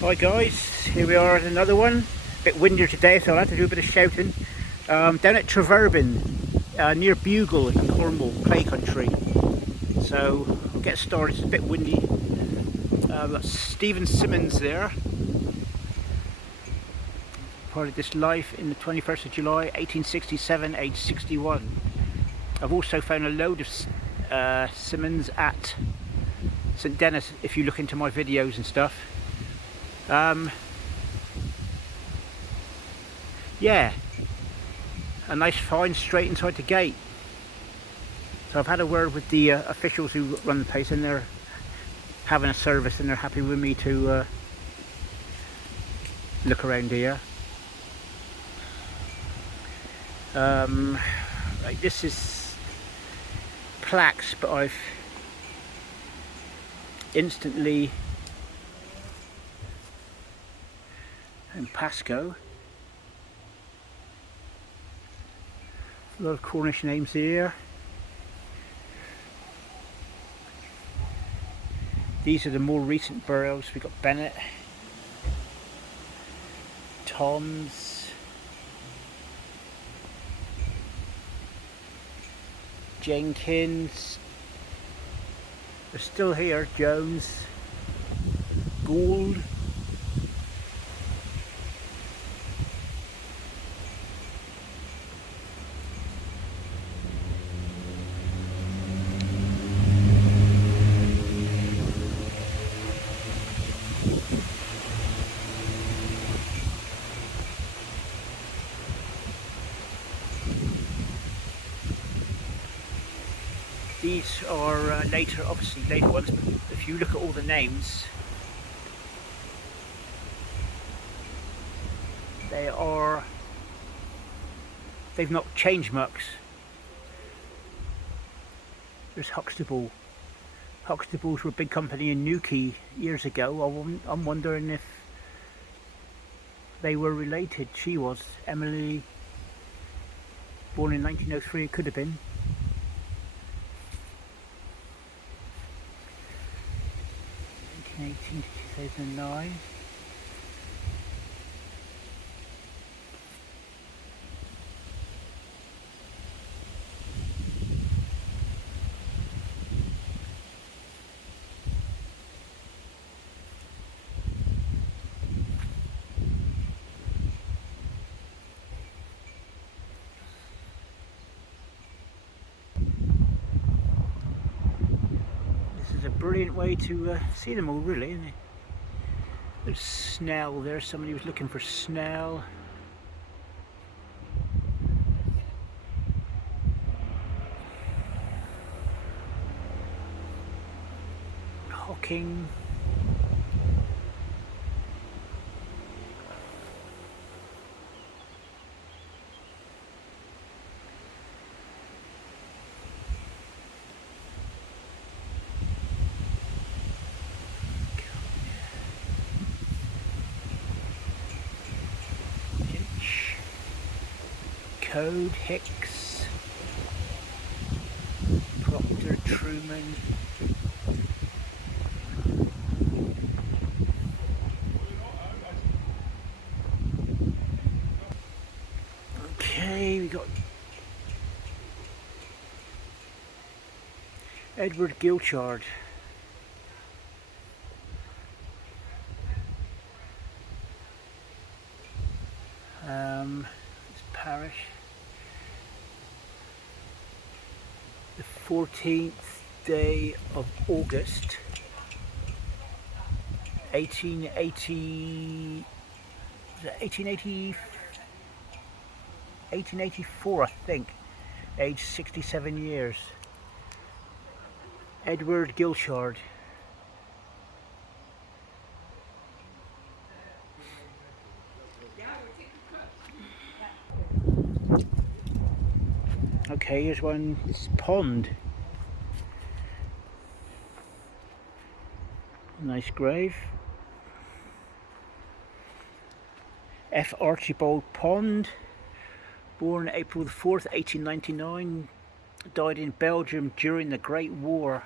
Hi guys, here we are at another one. A bit windier today, so I'll have to do a bit of shouting. Down at Treverbyn, near Bugle in Cornwall, clay country. So I'll get started. It's a bit windy. I've got Stephen Simmons there. Part of this life in the 21st of July 1867, age 61. I've also found a load of Simmons at St Dennis if you look into my videos and stuff. Yeah, a nice find straight inside the gate. So I've had a word with the officials who run the place, and they're having a service and they're happy with me to look around here. Right, this is plaques, but I've instantly in Pasco. A lot of Cornish names here. These are the more recent boroughs. We've got Bennett, Tom's, Jenkins. They're still here. Jones, Gould. These are later, obviously later ones, but if you look at all the names, they've not changed much. There's Huxtable. Huxtables were a big company in Newquay years ago. I'm wondering if they were related. She was Emily, born in 1903, it could have been. 1918 to 2009. A brilliant way to see them all, really, isn't it? There's Snell there. Somebody was looking for Snell. Hawking. Code, Hicks, Proctor, Truman. Okay, we got Edward Gilchard. This parish. The 14th day of August 1884, I think, age 67 years. Edward Gilchard. Okay, here's one. This is Pond. Nice grave. F. Archibald Pond, born April the 4th, 1899, died in Belgium during the Great War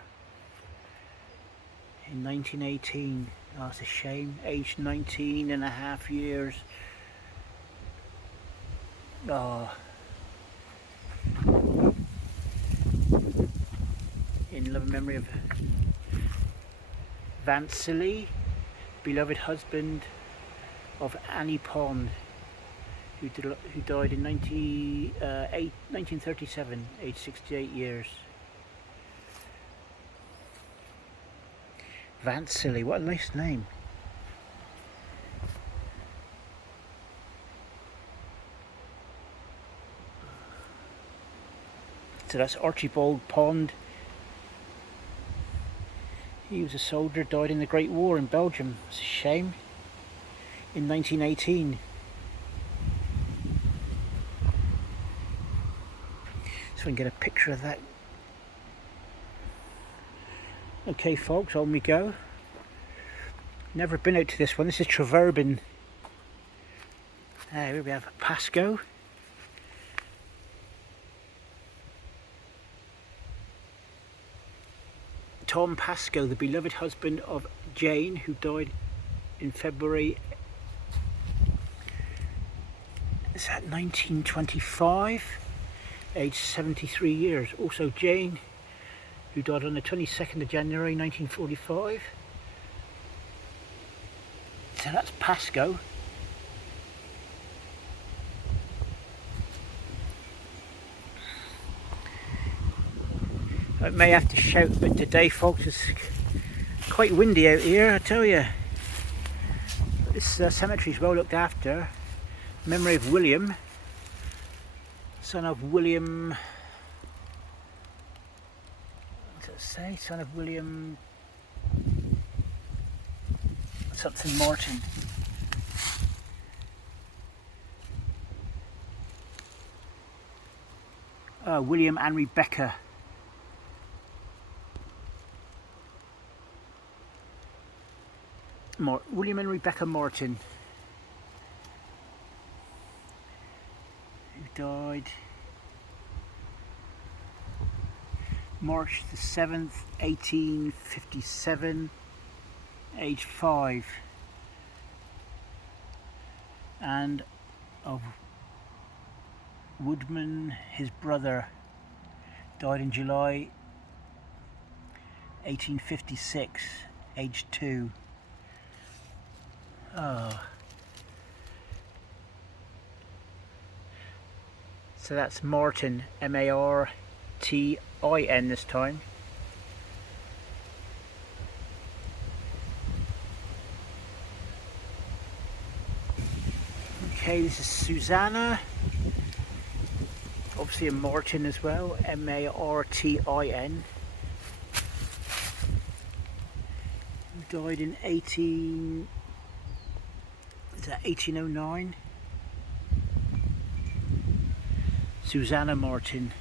in 1918. Oh, it's a shame. Aged 19 and a half years. Oh. In loving memory of Vansilli, beloved husband of Annie Pond, who died in 1937, aged 68 years. Vansilli, what a nice name. So that's Archibald Pond. He was a soldier, died in the Great War in Belgium. It's a shame. In 1918. So we can get a picture of that. Okay folks, on we go. Never been out to this one. This is Treverbyn. Here we have Pasco. Tom Pasco, the beloved husband of Jane, who died in February. Is that 1925? Aged 73 years. Also Jane, who died on the 22nd of January 1945. So that's Pasco. I may have to shout, but today folks it's quite windy out here, I tell you. This cemetery is well looked after. Memory of William, son of William, what does it say? Son of William something Morton. William and Rebecca. William and Rebecca Morton, who died March the 7th, 1857, age 5, and of Woodman, his brother, died in July 1856, age 2. Oh. So that's Morton, M-A-R-T-I-N this time. Okay, this is Susanna. Obviously a Morton as well, M-A-R-T-I-N. Who died in 1809? Susanna Martin.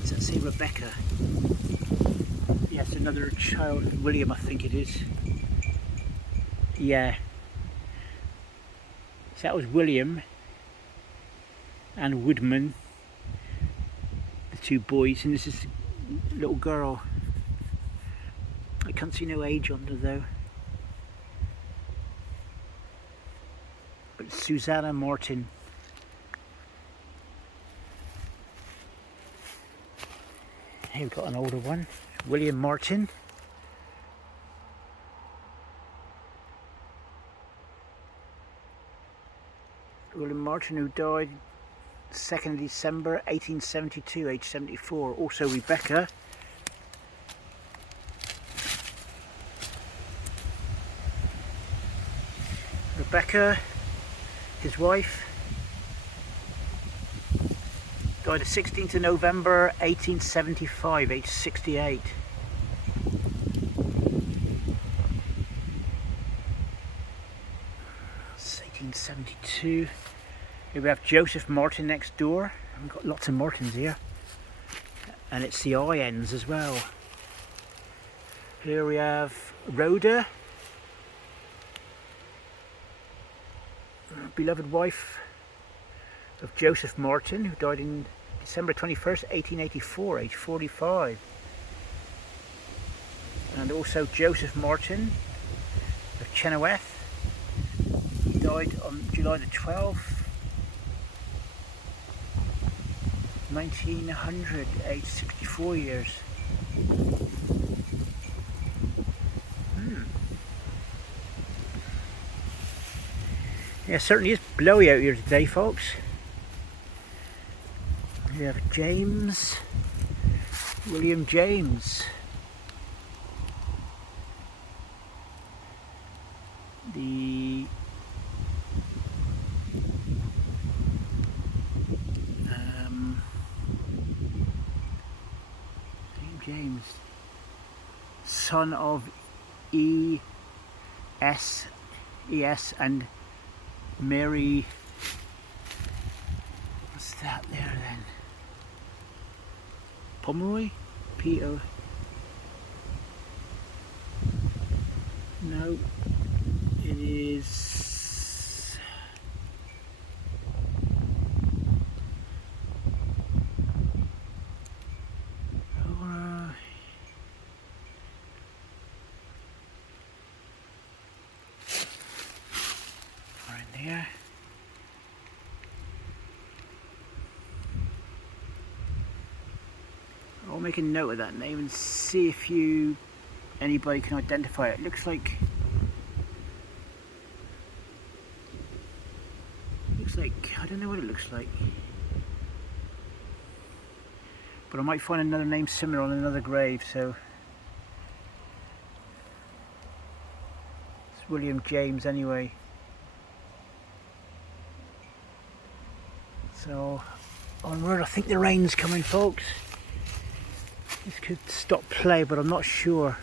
Does that say Rebecca? Yes, another child, William I think it is. Yeah. So that was William and Woodman, the two boys, and this is little girl. I can't see no age on her though. But Susanna Martin. Here we've got an older one. William Martin. William Martin, who died 2nd of December 1872, age 74. Also Rebecca. Rebecca, his wife, died the 16th of November 1875, age 68. It's 1872. Here we have Joseph Martin next door. We've got lots of Martins here. And it's the I-ends as well. Here we have Rhoda, beloved wife of Joseph Martin, who died in December 21st, 1884, age 45. And also Joseph Morton of Chenoweth. He died on July the 12th, 1900, age 64 years. Yeah, it certainly is blowy out here today, folks. We have James, William James. The James, son of E.S. and Mary, what's that there then? Pomeroy? P.O. No, it is right there. I'll make a note of that name and see if anybody can identify it. It looks like I don't know what it looks like, but I might find another name similar on another grave. So it's William James anyway. So onward. I think the rain's coming, folks. This could stop play, but I'm not sure.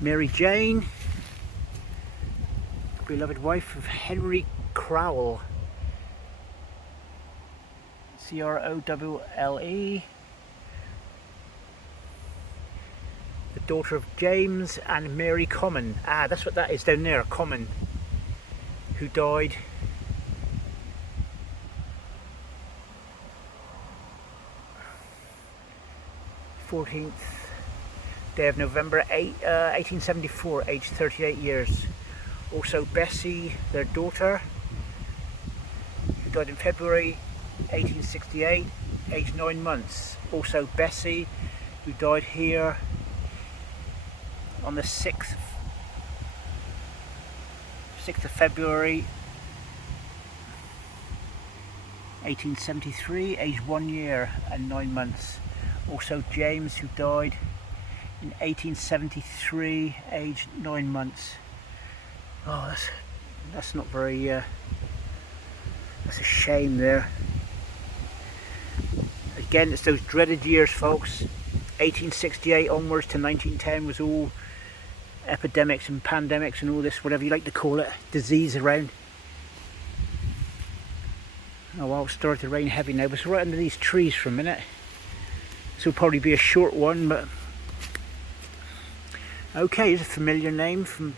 Mary Jane, beloved wife of Henry Crowell, C-R-O-W-L-E, the daughter of James and Mary Common. Ah, that's what that is down there, Common, who died (14th day of November 1874, aged 38 years. Also Bessie, their daughter, who died in February 1868, aged 9 months. Also Bessie, who died here on the 6th of February 1873, aged 1 year and 9 months. Also James, who died in 1873, aged 9 months. Oh, that's not very, that's a shame there. Again, it's those dreaded years, folks. 1868 onwards to 1910 was all epidemics and pandemics and all this, whatever you like to call it, disease around. Oh well, it's started to rain heavy now, but it's right under these trees for a minute. This will probably be a short one, but okay, here's a familiar name from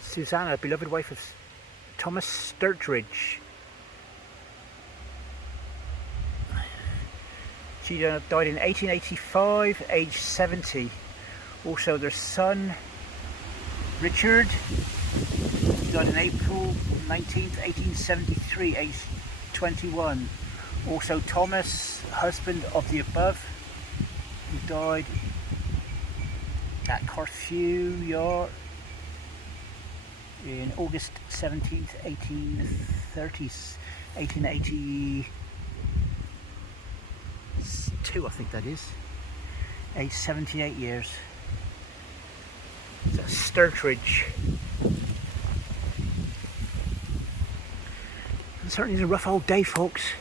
Susanna, beloved wife of Thomas Stuart Ridge. She died in 1885, aged 70. Also their son, Richard, he died in April 19th, 1873, aged 21. Also Thomas, husband of the above, who died at Corfu Yard in August 17th, 1882, I think that is, aged 78 years. That's Stuart Ridge. It certainly is a rough old day, folks.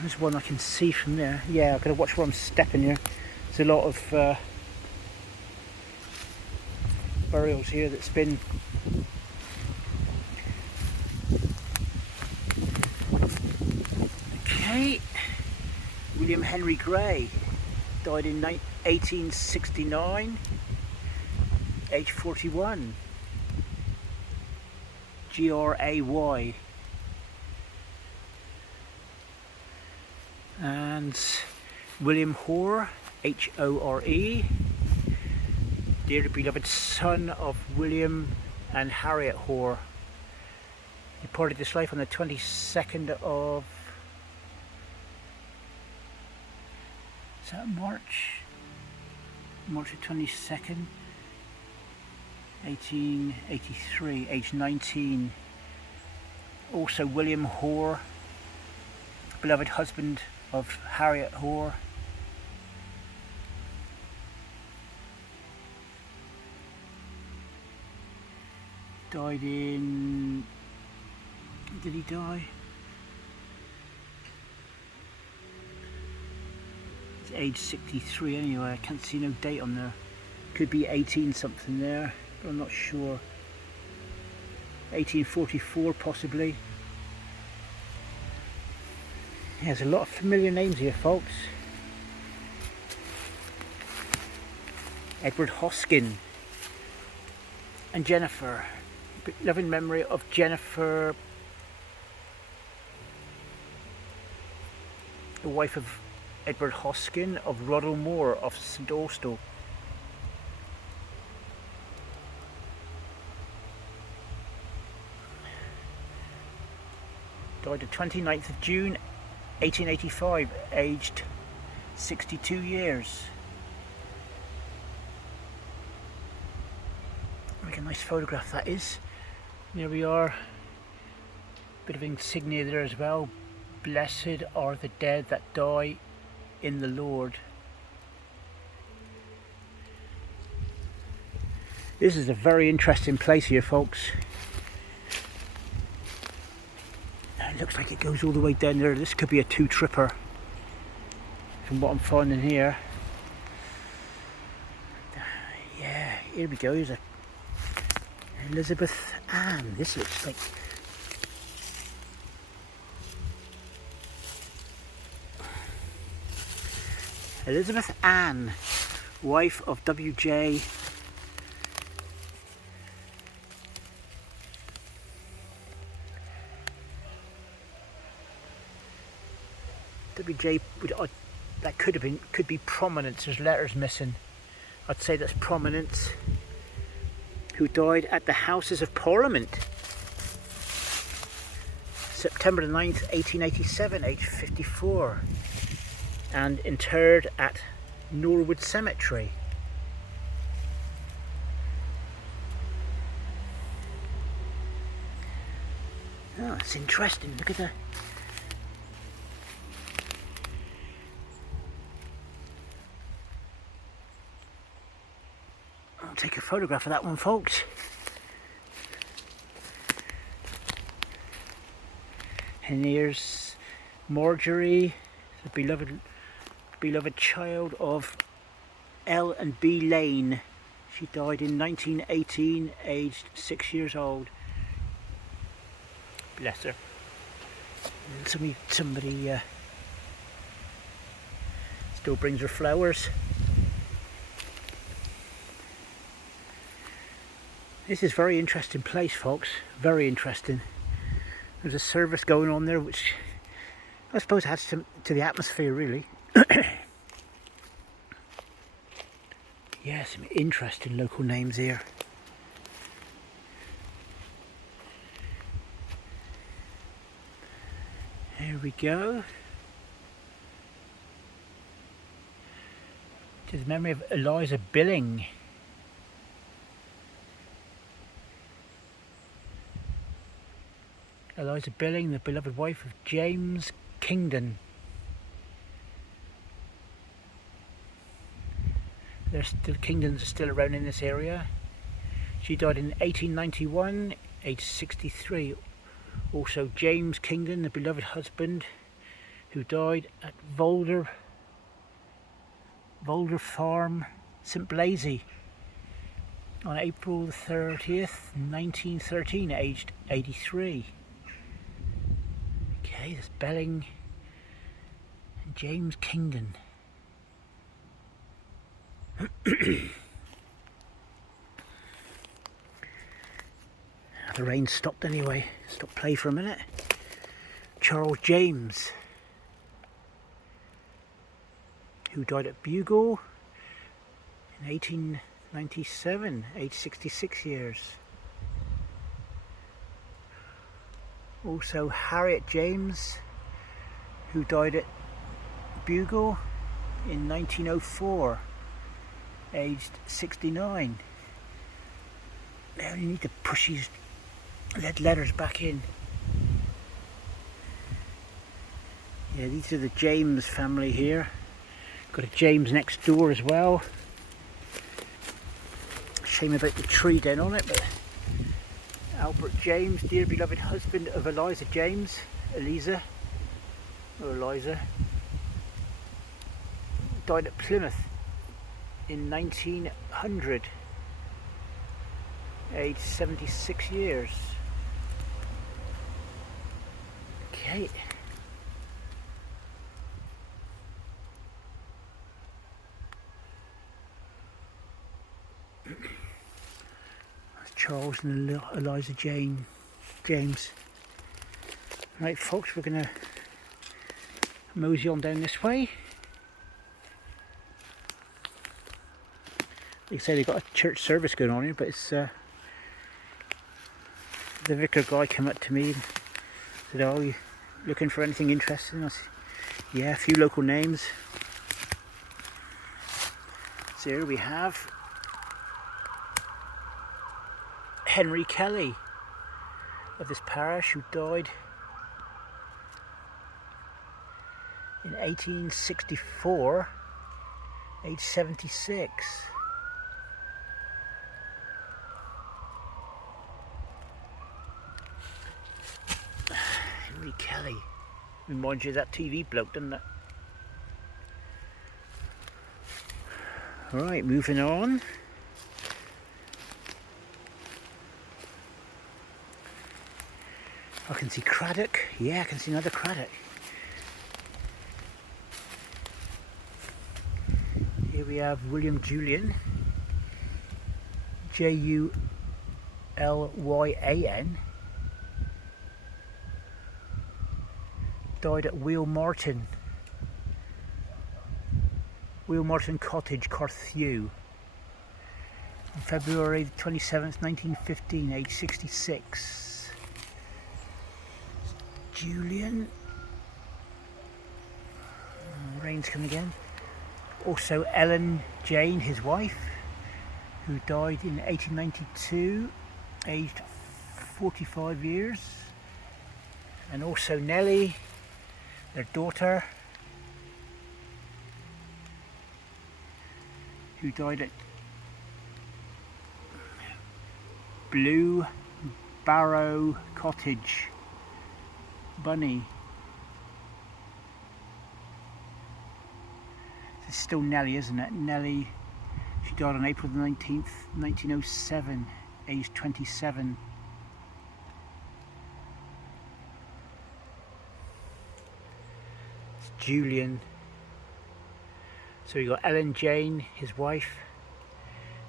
There's one I can see from there. Yeah, I've got to watch where I'm stepping here. There's a lot of burials here that's been okay. William Henry Gray died in 1869, age 41. Gray. And William Hoare, H-O-R-E, dearly beloved son of William and Harriet Hoare. He departed this life on the 22nd of, is that March? March the 22nd, 1883, age 19. Also William Hoare, beloved husband of Harriet Hoare. Died in, did he die? It's age 63 anyway, I can't see no date on there. Could be 18 something there, but I'm not sure. 1844 possibly. Yeah, there's a lot of familiar names here, folks. Edward Hoskin and Jennifer. Loving memory of Jennifer, the wife of Edward Hoskin of Roddle of St Austell. Died the 29th of June 1885, aged 62 years. Make a nice photograph that is. There we are. Bit of insignia there as well. Blessed are the dead that die in the Lord. This is a very interesting place here, folks. It looks like it goes all the way down there. This could be a two-tripper from what I'm finding here. Yeah, here we go. Here's a Elizabeth Ann. This looks like Elizabeth Ann, wife of W.J. W.J. That could be Prominence. There's letters missing. I'd say that's Prominence, who died at the Houses of Parliament September the 9th, 1887, aged 54, and interred at Norwood Cemetery. Oh, it's interesting. Look at that. I'll take a photograph of that one, folks. And here's Marjorie, the beloved child of L and B Lane. She died in 1918, aged 6 years old. Bless her. And somebody still brings her flowers. This is a very interesting place, folks. Very interesting. There's a service going on there which I suppose adds to the atmosphere, really. Yeah, some interesting local names here. There we go. To the memory of Eliza Billing. Eliza Billing, the beloved wife of James Kingdon. Kingdons are still around in this area. She died in 1891, aged 63. Also James Kingdon, the beloved husband, who died at Volder Farm, St Blaise, on April 30th, 1913, aged 83. Okay, there's Belling and James Kingdon. The rain stopped anyway. Stopped play for a minute. Charles James. who died at Bugle in 1897, aged 66 years. Also Harriet James, who died at Bugle in 1904, aged 69. Now you need to push these lead letters back in. Yeah, these are the James family here. Got a James next door as well. Shame about the tree down on it, but Albert James, dear beloved husband of Eliza James, Eliza, died at Plymouth in 1900, aged 76 years. Okay. Charles and Eliza James. Right folks, we're going to mosey on down this way. They say they've got a church service going on here, but it's the vicar guy came up to me and said, "Oh, you looking for anything interesting?" I said, "Yeah, a few local names." So here we have Henry Kelly of this parish, who died in 1864, age 76. Henry Kelly reminds you of that TV bloke, doesn't it? Right, moving on. I can see Craddock. Yeah, I can see another Craddock. Here we have William Julian, Julyan, died at Morton Cottage, Carthew, on February 27th, 1915, age 66. Julian. Rain's coming again. Also Ellen Jane, his wife, who died in 1892, aged 45 years. And also Nellie, their daughter, who died at Blue Barrow Cottage, Bunny. It's still Nellie, isn't it? Nellie, she died on April the 19th, 1907, aged 27. It's Julian. So we got Ellen Jane, his wife,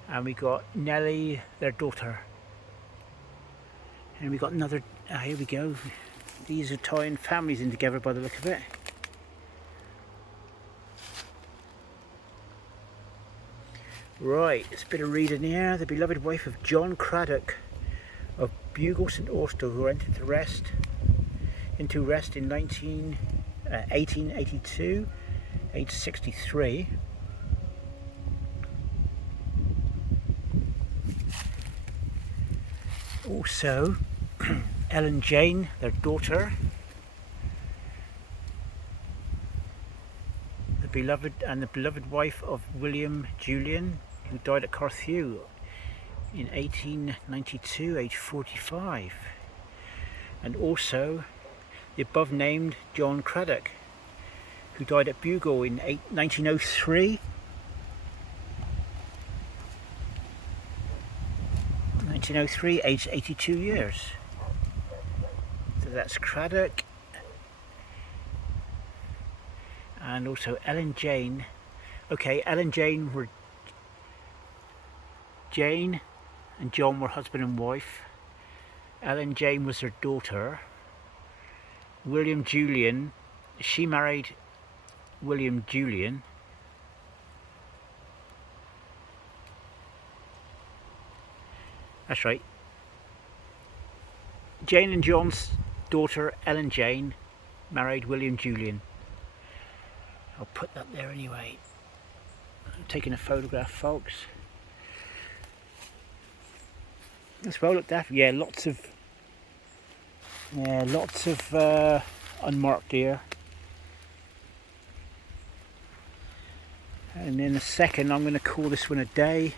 and we got Nellie, their daughter. And we got another, here we go. These are tying families in together by the look of it. Right, it's a bit of reading here. The beloved wife of John Craddock of Bugle, St Austell, who entered into rest in 1882, age 63. Also, Ellen Jane, their daughter, the beloved wife of William Julian, who died at Carthew in 1892, age 45, and also the above named John Craddock, who died at Bugle in 1903. 1903, aged 82 years. So that's Craddock. And also Ellen Jane. Okay, Ellen Jane were Jane and John were husband and wife. Ellen Jane was her daughter. William Julian, she married William Julian, That's right. Jane and John's daughter Ellen Jane married William Julian. I'll put that there anyway. I'm taking a photograph, folks. It's well looked after. Yeah, lots of unmarked deer. And in a second I'm going to call this one a day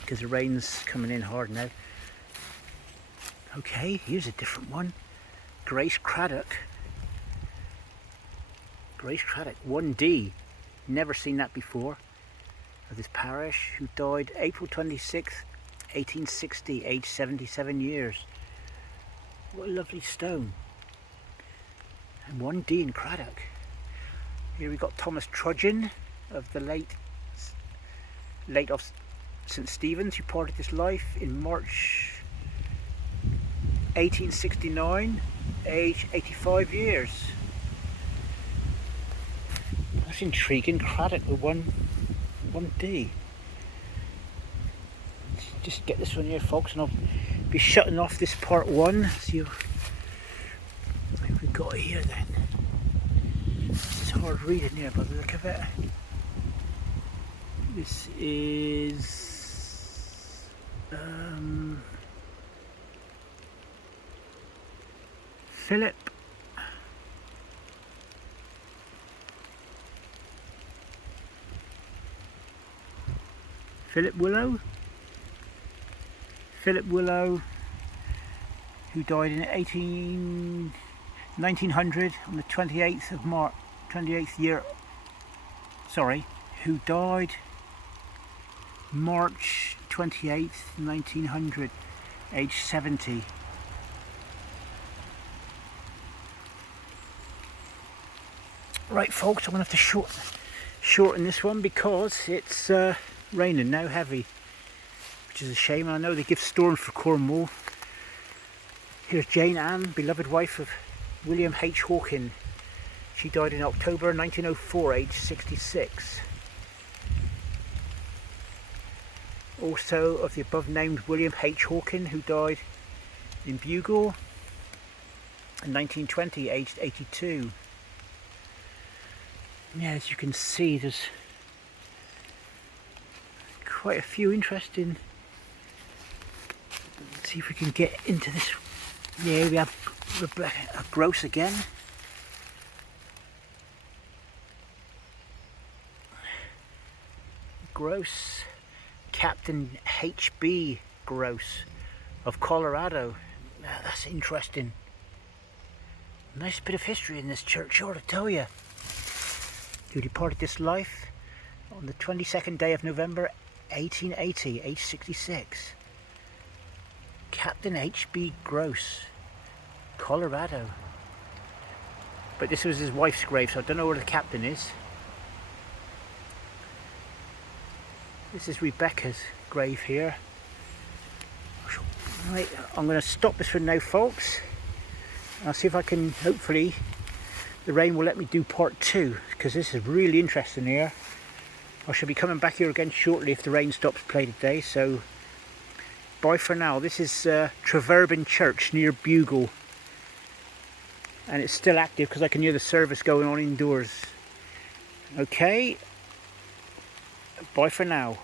because the rain's coming in hard now. Okay, here's a different one. Grace Craddock. Grace Craddock, 1D. Never seen that before. Of this parish, who died April 26th, 1860, aged 77 years. What a lovely stone. And 1D in Craddock. Here we got Thomas Trudgeon of the late of St Stephen's, who parted his life in March 1869, age 85 years. That's intriguing. Craddock with 1D. Let's just get this one here, folks, and I'll be shutting off this part one. See what we've got here then. It's hard reading here by the look of it. This is Philip Willow. Philip Willow, who died in 1900 on the 28th of March, 28th year. Sorry, who died March 28th, 1900, age 70. Right, folks, I'm going to have to shorten this one because it's raining now, heavy, which is a shame. I know they give storms for Cornwall. Here's Jane Ann, beloved wife of William H. Hawkins. She died in October 1904, aged 66. Also of the above named William H. Hawkins, who died in Bugle in 1920, aged 82. Yeah, as you can see, there's quite a few interesting. Let's see if we can get into this. Yeah, we have Rebecca Gross again. Gross, Captain H.B. Gross of Colorado. Now, that's interesting. Nice bit of history in this churchyard, I tell you. Who departed this life on the 22nd day of November 1880, age 66. Captain H.B. Gross, Colorado. But this was his wife's grave, so I don't know where the captain is. This is Rebecca's grave here. Right, I'm going to stop this for now, folks. I'll see if I can, hopefully, the rain will let me do part two, because this is really interesting here. I shall be coming back here again shortly if the rain stops playing today, so bye for now. This is Treverbyn Church near Bugle, and it's still active because I can hear the service going on indoors. Okay, bye for now.